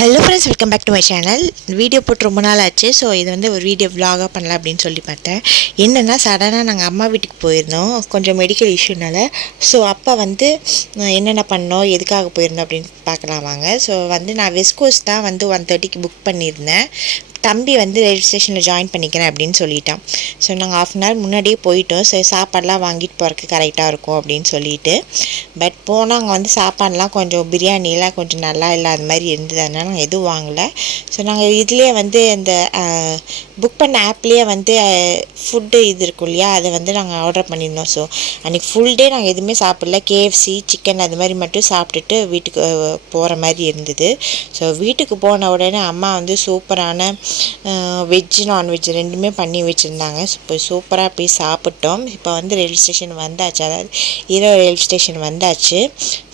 Hello friends, welcome back to my channel. Video போட்டு ரொம்ப நாள் ஆச்சு. ஸோ இது வந்து ஒரு வீடியோ விலாகாக பண்ணலாம் அப்படின்னு சொல்லி பார்த்தேன். என்னென்னா சடனாக நாங்கள் அம்மா வீட்டுக்கு போயிருந்தோம், கொஞ்சம் மெடிக்கல் இஷ்யூனால. ஸோ அப்போ வந்து என்னென்ன பண்ணோம், எதுக்காக போயிருந்தோம் அப்படின்னு பார்க்கலாம் வாங்க. ஸோ வந்து நான் வெஸ்ட் கோஸ்ட் தான் வந்து 1:30க்கு புக் பண்ணியிருந்தேன். தம்பி வந்து ரயில்வே ஸ்டேஷனில் ஜாயின் பண்ணிக்கிறேன் அப்படின்னு சொல்லிட்டான். ஸோ நாங்கள் ½ hour முன்னாடியே போயிட்டோம். ஸோ சாப்பாடெலாம் வாங்கிட்டு போகிறதுக்கு கரெக்டாக இருக்கும் அப்படின்னு சொல்லிட்டு. பட் போனால் அங்கே வந்து சாப்பாடெலாம் கொஞ்சம் பிரியாணிலாம் கொஞ்சம் நல்லா இல்லாத மாதிரி இருந்தது. அதனால் நாங்கள் எதுவும் வாங்கலை. ஸோ நாங்கள் இதுலேயே வந்து இந்த புக் பண்ண ஆப்லேயே வந்து ஃபுட்டு இது இருக்கும் இல்லையா, அதை வந்து நாங்கள் ஆர்டர் பண்ணியிருந்தோம். ஸோ அன்றைக்கி ஃபுல் டே நாங்கள் எதுவுமே சாப்பிடல. கேஎஃப்சி சிக்கன் அது மாதிரி மட்டும் சாப்பிட்டுட்டு வீட்டுக்கு போகிற மாதிரி இருந்தது. ஸோ வீட்டுக்கு போன உடனே அம்மா வந்து சூப்பரான வெஜ்ஜு நான்வெஜ் ரெண்டுமே பண்ணி வச்சுருந்தாங்க. இப்போ சூப்பராக போய் சாப்பிட்டோம். இப்போ வந்து ரயில்வே ஸ்டேஷன் வந்தாச்சு, அதாவது ஈரோடு ரயில்வே ஸ்டேஷன் வந்தாச்சு.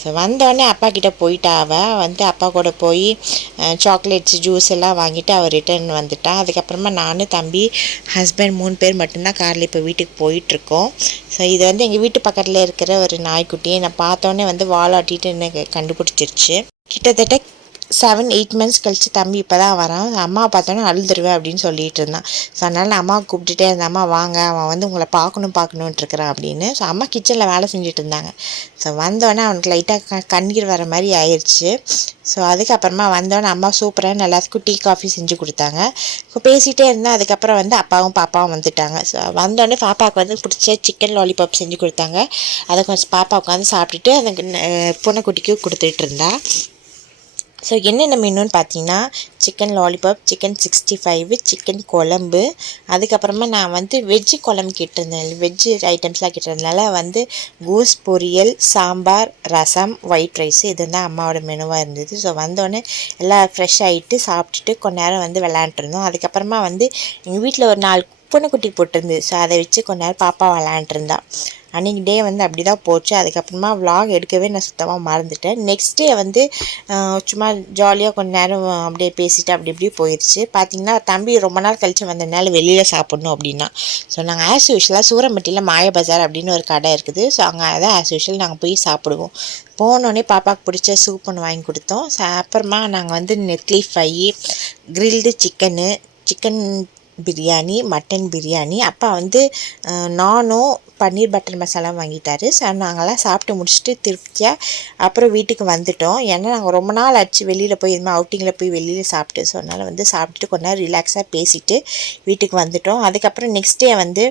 ஸோ வந்தோடனே அப்பா கிட்டே போயிட்டா. அவள் வந்து அப்பா கூட போய் சாக்லேட்ஸ் ஜூஸ் எல்லாம் வாங்கிட்டு அவள் ரிட்டர்ன் வந்துட்டாள். அதுக்கப்புறமா நான் தம்பி ஹஸ்பண்ட் 3 பேர் மட்டும்தான் காரில் இப்போ வீட்டுக்கு போயிட்டுருக்கோம். ஸோ இது வந்து எங்கள் வீட்டு பக்கத்தில் இருக்கிற ஒரு நாய்க்குட்டியை நான் பார்த்தோன்னே வந்து வாலாட்டிட்டு எனக்கு கண்டுபிடிச்சிருச்சு. கிட்டத்தட்ட 7-8 months கழிச்சு தம்பி இப்போ தான் வரான். அம்மா பார்த்தோன்னே அழுதுருவேன் அப்படின்னு சொல்லிட்டு இருந்தான். ஸோ அதனால் நான் அம்மாவை கூப்பிட்டுட்டே இருந்தேன், அம்மா வாங்க, அவன் வந்து உங்களை பார்க்கணுன்ட்டு இருக்கிறான் அப்படின்னு. ஸோ அம்மா கிச்சனில் வேலை செஞ்சுட்டு இருந்தாங்க. ஸோ வந்தோடனே அவனுக்கு லைட்டாக கண்ணீர் வர மாதிரி ஆயிடுச்சு. ஸோ அதுக்கப்புறமா வந்தோடனே அம்மா சூப்பராக எல்லாத்துக்கும் டீ காஃபி செஞ்சு கொடுத்தாங்க. இப்போ பேசிகிட்டே இருந்தேன். அதுக்கப்புறம் வந்து அப்பாவும் பாப்பாவும் வந்துட்டாங்க. ஸோ வந்தோடனே பாப்பாவுக்கு வந்து பிடிச்ச சிக்கன் லாலிபாப் செஞ்சு கொடுத்தாங்க. அதை கொஞ்சம் பாப்பா உட்காந்து சாப்பிட்டுட்டு அந்த பூனைக்குட்டிக்கு கொடுத்துட்டு இருந்தா. ஸோ என்னென்ன மெனுன்னு பார்த்தீங்கன்னா, சிக்கன் லாலிபாப், சிக்கன் 65, சிக்கன் குழம்பு. அதுக்கப்புறமா நான் வந்து வெஜ்ஜு குழம்பு கேட்டிருந்தேன், வெஜ்ஜு ஐட்டம்ஸ்லாம் கேட்டிருந்தனால வந்து கோஸ் பொரியல், சாம்பார், ரசம், ஒயிட் ரைஸ் இது தான் அம்மாவோட மெனுவாக இருந்தது. ஸோ வந்தோடனே எல்லாம் ஃப்ரெஷ் ஆகிட்டு சாப்பிட்டுட்டு கொஞ்ச நேரம் வந்து விளையாண்டுருந்தோம். அதுக்கப்புறமா வந்து எங்கள் வீட்டில் ஒரு 4 பூனைக்குட்டி போட்டிருந்தது. ஸோ அதை வச்சு கொஞ்ச நேரம் பாப்பா விளையாண்டுருந்தா. அன்றைக்கி டே வந்து அப்படி தான் போச்சு. அதுக்கப்புறமா விலாக் எடுக்கவே நான் சுத்தமாக மறந்துட்டேன். நெக்ஸ்ட் டே வந்து சும்மா ஜாலியாக கொஞ்ச நேரம் அப்படியே பேசிவிட்டு அப்படி இப்படி போயிடுச்சு. பார்த்திங்கன்னா தம்பி ரொம்ப நாள் கழித்து வந்ததுனால வெளியில் சாப்பிட்ணும் அப்படின்னா. ஸோ நாங்கள் ஆஸ் யூஷுவலாக சூரம்பட்டியில் மாய பஜார் அப்படின்னு ஒரு கடை இருக்குது. ஸோ அங்கே தான் ஆஸ் யூஷுவல் நாங்கள் போய் சாப்பிடுவோம். போனோடனே பாப்பாவுக்கு பிடிச்ச சூப் ஒன்று வாங்கி கொடுத்தோம். ஸோ அப்புறமா நாங்கள் வந்து நெத்லி fry, grilled chicken biryani, mutton biryani, அப்பா வந்து நானும் பன்னீர் பட்டர் மசாலா வாங்கிட்டாரு. ஸோ நாங்கள்லாம் சாப்பிட்டு முடிச்சுட்டு திருப்தியாக அப்புறம் வீட்டுக்கு வந்துவிட்டோம். ஏன்னா நாங்கள் ரொம்ப நாள் ஆச்சு வெளியில் போய் இதுமாதிரி அவுட்டிங்கில் போய் வெளியில் சாப்பிட்டு. ஸோ அதனால் வந்து சாப்பிட்டுட்டு கொஞ்ச நேரம் ரிலாக்ஸாக பேசிவிட்டு வீட்டுக்கு வந்துவிட்டோம். அதுக்கப்புறம் நெக்ஸ்ட் டே வந்து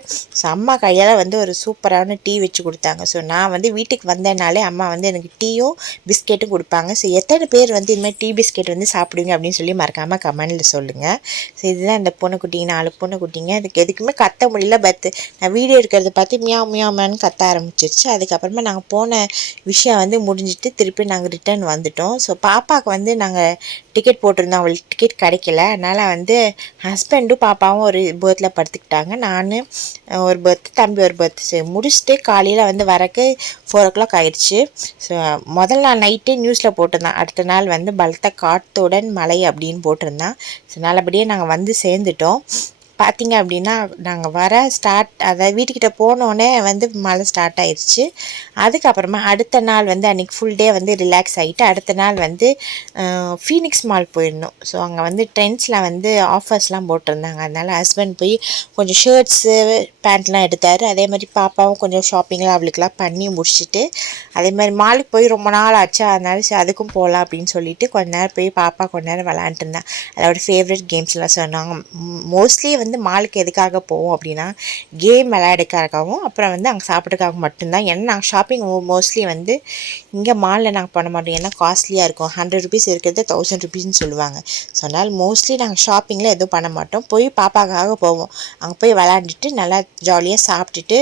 அம்மா கையால் வந்து ஒரு சூப்பரான டீ வச்சு கொடுத்தாங்க. ஸோ நான் வந்து வீட்டுக்கு வந்தேனாலே அம்மா வந்து எனக்கு டீயும் பிஸ்கெட்டும் கொடுப்பாங்க. ஸோ எத்தனை பேர் வந்து இதுமாதிரி டீ பிஸ்கெட் வந்து சாப்பிடுவீங்க அப்படின்னு சொல்லி மறக்காமல் கமெண்டில் சொல்லுங்கள். ஸோ இதுதான் இந்த பூனைக்குட்டிங்க, 4 பூனைக்குட்டிங்க. அதுக்கு எதுக்குமே கத்த முடியல. பட் நான் வீடியோ எடுக்கிறத பார்த்து மியான்னு கத்த ஆரம்பிச்சிருச்சு. அதுக்கப்புறமா நாங்கள் போன விஷயம் வந்து முடிஞ்சிட்டு திருப்பி நாங்கள் ரிட்டர்ன் வந்துட்டோம். ஸோ பாப்பாவுக்கு வந்து நாங்கள் டிக்கெட் போட்டிருந்தோம், அவளுக்கு டிக்கெட் கிடைக்கல. அதனால் வந்து ஹஸ்பண்டும் பாப்பாவும் ஒரு பேர்த்தில் படுத்துக்கிட்டாங்க. நான் ஒரு பர்த், தம்பி ஒரு பர்த். ஸோ முடிச்சுட்டு காலையில் வந்து வரக்கு 4 o'clock ஆயிடுச்சு. ஸோ முதல் நாள் நைட்டே நியூஸில் போட்டிருந்தான், அடுத்த நாள் வந்து பலத்த காற்றுடன் மழை அப்படின்னு போட்டிருந்தான். ஸோ நல்லபடியாக நாங்கள் வந்து சேர்ந்துட்டோம். பார்த்திங்க அப்படின்னா நாங்கள் அதாவது வீட்டுக்கிட்ட போனோடனே வந்து மழை ஸ்டார்ட் ஆயிடுச்சு. அதுக்கப்புறமா அடுத்த நாள் வந்து அன்றைக்கி ஃபுல் டே வந்து ரிலாக்ஸ் ஆகிட்டு அடுத்த நாள் வந்து ஃபீனிக்ஸ் மால் போயிருந்தோம். ஸோ அங்கே வந்து ட்ரெண்ட்ஸில் வந்து ஆஃபர்ஸ்லாம் போட்டிருந்தாங்க. அதனால் ஹஸ்பண்ட் போய் கொஞ்சம் ஷர்ட்ஸு பேண்ட்லாம் எடுத்தார். அதே மாதிரி பாப்பாவும் கொஞ்சம் ஷாப்பிங்லாம் அவளுக்குலாம் பண்ணி முடிச்சுட்டு, அதே மாதிரி மாலுக்கு போய் ரொம்ப நாள் ஆச்சு. அதனால அதுக்கும் போகலாம் அப்படின்னு சொல்லிட்டு கொஞ்ச நேரம் போய் பாப்பா கொஞ்ச நேரம் விளாண்டுருந்தேன். அதோட ஃபேவரட் கேம்ஸ்லாம் சொன்னாங்க. மோஸ்ட்லி வந்து மாலுக்கு எதுக்காக போவோம் அப்படின்னா கேம் விளையாடுறதுக்காகவும் அப்புறம் வந்து அங்கே சாப்பிட்றதுக்காக மட்டும்தான். ஏன்னா நாங்கள் ஷாப்பிங் மோஸ்ட்லி வந்து இங்கே மாலில் நாங்கள் பண்ண மாட்டோம். ஏன்னா காஸ்ட்லியாக இருக்கும். 100 rupees இருக்கிறது 1000 rupeesன்னு சொல்லுவாங்க. ஸோ அதனால் மோஸ்ட்லி நாங்கள் ஷாப்பிங்கில் எதுவும் பண்ண மாட்டோம். போய் பாப்பாக்காக போவோம். அங்கே போய் விளையாண்டுட்டு நல்லா ஜாலியாக சாப்பிட்டுட்டு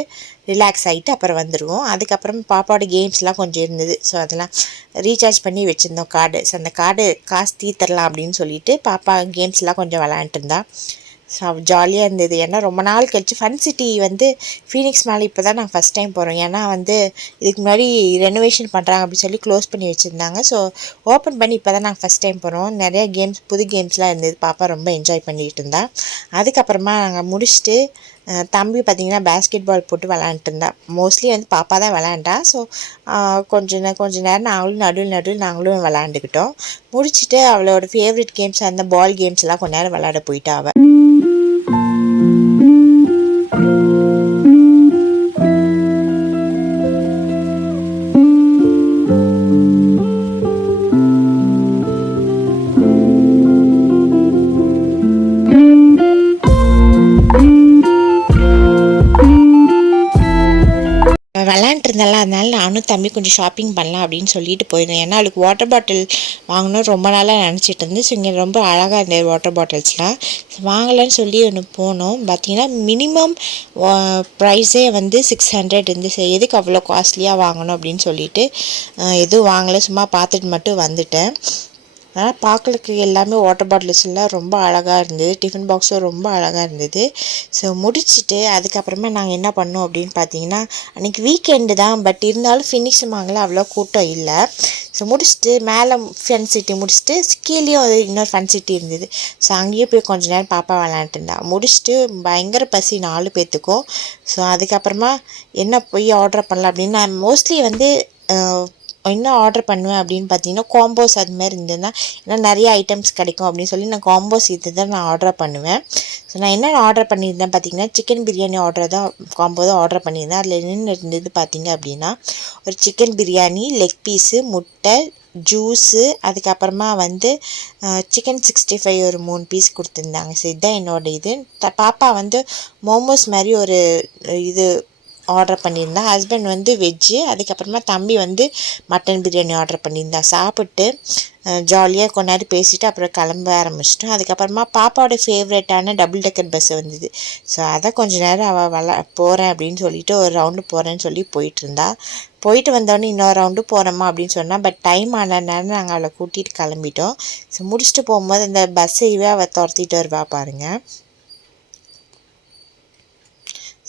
ரிலாக்ஸ் ஆகிட்டு அப்புறம் வந்துடுவோம். அதுக்கப்புறம் பாப்பாவோட கேம்ஸ்லாம் கொஞ்சம் இருந்தது. ஸோ அதெல்லாம் ரீசார்ஜ் பண்ணி வச்சுருந்தோம் கார்டு. ஸோ அந்த கார்டு காசு தீர்த்தரலாம் அப்படின்னு சொல்லிட்டு பாப்பா கேம்ஸ்லாம் கொஞ்சம் விளையாண்டுருந்தா. ஜாலியாக இருந்தது. ஏன்னா ரொம்ப நாள் கழிச்சு ஃபன் சிட்டி வந்து ஃபீனிக்ஸ் மேலே இப்போ தான் நாங்கள் ஃபஸ்ட் டைம் போகிறோம். ஏன்னா வந்து இதுக்கு முன்னாடி ரெனோவேஷன் பண்ணுறாங்க அப்படின்னு சொல்லி க்ளோஸ் பண்ணி வச்சுருந்தாங்க. ஸோ ஓப்பன் பண்ணி இப்போ தான் நாங்கள் ஃபஸ்ட் டைம் போகிறோம். நிறைய கேம்ஸ் புது கேம்ஸ்லாம் இருந்தது. பாப்பா ரொம்ப என்ஜாய் பண்ணிகிட்டு இருந்தா. அதுக்கப்புறமா நாங்கள் முடிச்சுட்டு தம்பி பார்த்திங்கன்னா பேஸ்கெட் பால் போட்டு விளாண்டுட்டு இருந்தா. மோஸ்ட்லி வந்து பாப்பா தான் விளாண்டா. ஸோ கொஞ்ச நேரம் நடுவில் நாங்களும் விளாண்டுக்கிட்டோம். முடிச்சுட்டு அவளோட ஃபேவரட் கேம்ஸ் அந்த பால் கேம்ஸ்லாம் கொஞ்ச நேரம் விளாட போயிட்டா அவள். விளாண்டுருந்தால அதனால நானும் தம்பி கொஞ்சம் ஷாப்பிங் பண்ணலாம் அப்படின்னு சொல்லிட்டு போயிருந்தேன். ஏன்னா அவளுக்கு வாட்டர் பாட்டில் வாங்கணும் ரொம்ப நாளாக நினச்சிட்டு இருந்தேன். ஸோ இங்கே ரொம்ப அழகாக இருந்தது வாட்டர் பாட்டில்ஸ்லாம். வாங்கலான்னு சொல்லி ஒன்று போனோம். பார்த்திங்கன்னா மினிமம் ப்ரைஸே வந்து 600 இருந்து. சரி எதுக்கு அவ்வளோ காஸ்ட்லியாக வாங்கணும் அப்படின்னு சொல்லிட்டு எதுவும் வாங்கலை, சும்மா பார்த்துட்டு மட்டும் வந்துட்டேன். ஆனால் பார்க்கறதுக்கு எல்லாமே வாட்டர் பாட்டில்ஸ் எல்லாம் ரொம்ப அழகாக இருந்தது. டிஃபன் பாக்ஸும் ரொம்ப அழகாக இருந்தது. ஸோ முடிச்சுட்டு அதுக்கப்புறமா நாங்கள் என்ன பண்ணோம் அப்படின்னு பார்த்தீங்கன்னா, அன்றைக்கி வீக்கெண்டு தான், பட் இருந்தாலும் ஃபினிக்ஸ் மாங்கில் அவ்வளோ கூட்டம் இல்லை. ஸோ முடிச்சுட்டு மேலே ஃபன் சிட்டி முடிச்சுட்டு கீழேயும் இன்னொரு ஃபன் சிட்டி இருந்தது. ஸோ அங்கேயும் போய் கொஞ்ச நேரம் பாப்பா விளாண்டுட்டு இருந்தா. முடிச்சுட்டு பயங்கர பசி 4 பேர்த்துக்கும். ஸோ அதுக்கப்புறமா என்ன போய் ஆர்டர் பண்ணலாம் அப்படின்னு நான் மோஸ்ட்லி வந்து என்ன ஆர்டர் பண்ணுவேன் அப்படின்னு பார்த்தீங்கன்னா காம்போஸ் அது மாதிரி இருந்ததுன்னா, ஏன்னா நிறைய ஐட்டம்ஸ் கிடைக்கும் அப்படின்னு சொல்லி நான் காம்போஸ் இது தான் நான் ஆர்டர் பண்ணுவேன். ஸோ நான் என்ன ஆர்டர் பண்ணியிருந்தேன் பார்த்தீங்கன்னா, சிக்கன் பிரியாணி காம்போ தான் ஆர்டர் பண்ணியிருந்தேன். அதில் என்னென்ன இருந்தது பார்த்தீங்க அப்படின்னா, ஒரு சிக்கன் பிரியாணி, லெக் பீஸு, முட்டை, ஜூஸு, அதுக்கப்புறமா வந்து சிக்கன் 65 ஒரு 3 பீஸ் கொடுத்துருந்தாங்க. ஸோ இதுதான் என்னோடய இது. பாப்பா வந்து மோமோஸ் மாதிரி ஒரு இது ஆர்டர் பண்ணியிருந்தா. ஹஸ்பண்ட் வந்து வெஜ்ஜு. அதுக்கப்புறமா தம்பி வந்து மட்டன் பிரியாணி ஆர்டர் பண்ணியிருந்தா. சாப்பிட்டு ஜாலியாக கொஞ்ச நேரம் பேசிவிட்டு அப்புறம் கிளம்ப ஆரம்பிச்சிட்டோம். அதுக்கப்புறமா பாப்பாவோட ஃபேவரட்டான டபுள் டெக்கர் பஸ்ஸு வந்தது. ஸோ அதை கொஞ்சம் நேரம் அவள் போகிறேன் அப்படின்னு சொல்லிட்டு ஒரு ரவுண்டு போகிறேன்னு சொல்லி போயிட்டுருந்தா. போயிட்டு வந்தோடனே இன்னொரு ரவுண்டு போகிறோமா அப்படின்னு சொன்னால், பட் டைம் ஆன நேரம் நாங்கள் அவளை கூட்டிகிட்டு கிளம்பிட்டோம். ஸோ முடிச்சுட்டு போகும்போது அந்த பஸ்ஸையவே அவள் துரத்திட்டு வருவா பாருங்கள்.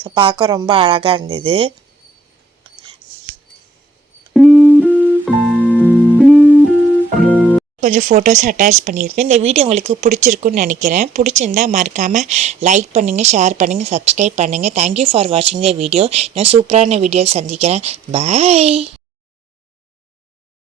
ஸோ பார்க்க ரொம்ப அழகாக இருந்தது. கொஞ்சம் ஃபோட்டோஸ் அட்டாச் பண்ணியிருக்கேன். இந்த வீடியோ உங்களுக்கு பிடிச்சிருக்குன்னு நினைக்கிறேன். பிடிச்சிருந்தா மறக்காமல் லைக் பண்ணுங்கள், ஷேர் பண்ணுங்கள், சப்ஸ்கிரைப் பண்ணுங்கள். தேங்க்யூ ஃபார் வாட்சிங் த வீடியோ. நான் சூப்பரான வீடியோ சந்திக்கிறேன். பாய்.